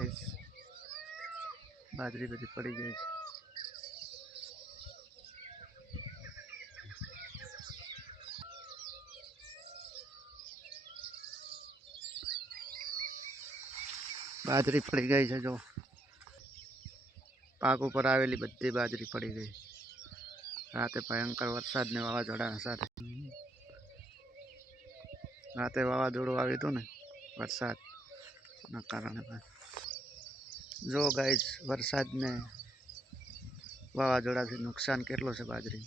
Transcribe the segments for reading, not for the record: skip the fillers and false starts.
Guys बाजरी बधी पड़ी गई है। बाजरी पड़ी गई है जो पाक पर आवेली बधी बाजरी पड़ी गई। राते भयंकर वरसाद ने वावाझोड़ा साथे राते वावाझोड़ું આવ્યું હતું ને વરસાદના કારણે જો ગાઈસ વરસાદ ને વાવાઝોડાથી નુકસાન કેટલું છે બાજરી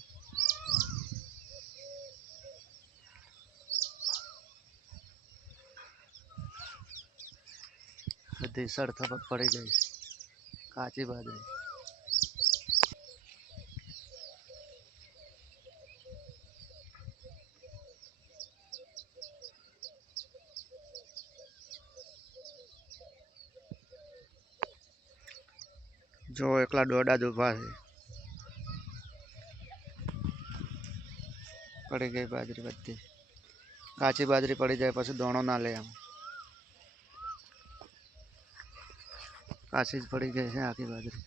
બધી સડથપટ પડી ગઈ કાચી બાજરી। जो एकला डोडा ज उभा है पड़ी गई बाजरी बधी काची बाजरी पड़ी जाए पछी दोणो ना ले आम काची ज पड़ी गई है आखी बाजरी।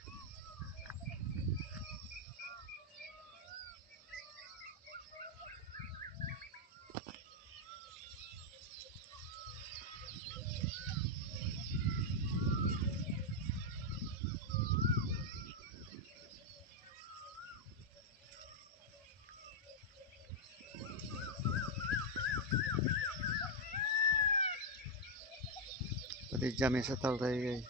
बधी जमी सतल थई गई।